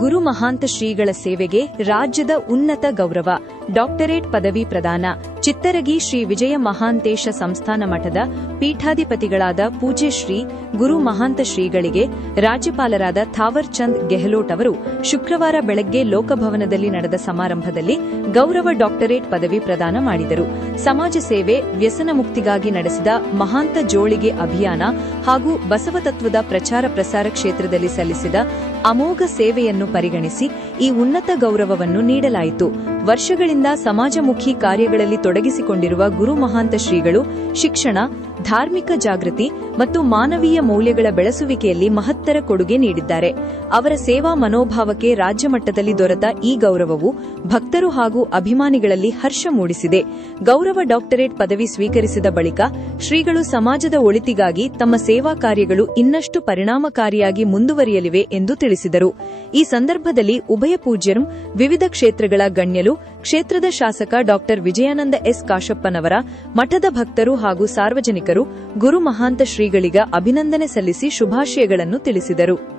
ಗುರು ಮಹಾಂತ ಶ್ರೀಗಳ ಸೇವೆಗೆ ರಾಜ್ಯದ ಉನ್ನತ ಗೌರವ, ಡಾಕ್ಟರೇಟ್ ಪದವಿ ಪ್ರದಾನ. ಚಿತ್ತರಗಿ ಶ್ರೀ ವಿಜಯ ಮಹಾಂತೇಶ ಸಂಸ್ಥಾನ ಮಠದ ಪೀಠಾಧಿಪತಿಗಳಾದ ಪೂಜ್ಯ ಶ್ರೀ ಗುರು ಮಹಾಂತ ಶ್ರೀಗಳಿಗೆ ರಾಜ್ಯಪಾಲರಾದ ಥಾವರ್ ಚಂದ್ ಗೆಹ್ಲೋಟ್ ಅವರು ಶುಕ್ರವಾರ ಬೆಳಗ್ಗೆ ಲೋಕಭವನದಲ್ಲಿ ನಡೆದ ಸಮಾರಂಭದಲ್ಲಿ ಗೌರವ ಡಾಕ್ಟರೇಟ್ ಪದವಿ ಪ್ರದಾನ ಮಾಡಿದರು. ಸಮಾಜ ಸೇವೆ, ವ್ಯಸನ ಮುಕ್ತಿಗಾಗಿ ನಡೆಸಿದ ಮಹಾಂತ ಜೋಳಿಗೆ ಅಭಿಯಾನ ಹಾಗೂ ಬಸವತತ್ವದ ಪ್ರಚಾರ ಪ್ರಸಾರ ಕ್ಷೇತ್ರದಲ್ಲಿ ಸಲ್ಲಿಸಿದ ಅಮೋಘ ಸೇವೆಯನ್ನು ಪರಿಗಣಿಸಿ ಈ ಉನ್ನತ ಗೌರವವನ್ನು ನೀಡಲಾಯಿತು. ವರ್ಷಗಳಿಂದ ಸಮಾಜಮುಖಿ ಕಾರ್ಯಗಳಲ್ಲಿ ತೊಡಗಿಸಿಕೊಂಡಿರುವ ಗುರು ಮಹಾಂತ ಶ್ರೀಗಳು ಶಿಕ್ಷಣ, ಧಾರ್ಮಿಕ ಜಾಗೃತಿ ಮತ್ತು ಮಾನವೀಯ ಮೌಲ್ಯಗಳ ಬೆಳೆಸುವಿಕೆಯಲ್ಲಿ ಮಹತ್ತರ ಕೊಡುಗೆ ನೀಡಿದ್ದಾರೆ. ಅವರ ಸೇವಾ ಮನೋಭಾವಕ್ಕೆ ರಾಜ್ಯ ಮಟ್ಟದಲ್ಲಿ ದೊರೆತ ಈ ಗೌರವವು ಭಕ್ತರು ಹಾಗೂ ಅಭಿಮಾನಿಗಳಲ್ಲಿ ಹರ್ಷ ಮೂಡಿಸಿದೆ. ಗೌರವ ಡಾಕ್ಟರೇಟ್ ಪದವಿ ಸ್ವೀಕರಿಸಿದ ಬಳಿಕ ಶ್ರೀಗಳು ಸಮಾಜದ ಒಳಿತಿಗಾಗಿ ತಮ್ಮ ಸೇವಾ ಕಾರ್ಯಗಳು ಇನ್ನಷ್ಟು ಪರಿಣಾಮಕಾರಿಯಾಗಿ ಮುಂದುವರಿಯಲಿವೆ ಎಂದು ತಿಳಿಸಿದರು. ಈ ಸಂದರ್ಭದಲ್ಲಿ ಉಭಯ ಪೂಜ್ಯರು, ವಿವಿಧ ಕ್ಷೇತ್ರಗಳ ಗಣ್ಯರು, ಕ್ಷೇತ್ರದ ಶಾಸಕ ಡಾ ವಿಜಯಾನಂದ ಎಸ್ ಕಾಶಪ್ಪನವರ, ಮಠದ ಭಕ್ತರು ಹಾಗೂ ಸಾರ್ವಜನಿಕರು ಗುರು ಮಹಾಂತ ಶ್ರೀಗಳಿಗೆ ಅಭಿನಂದನೆ ಸಲ್ಲಿಸಿ ಶುಭಾಶಯಗಳನ್ನು ತಿಳಿಸಿದರು.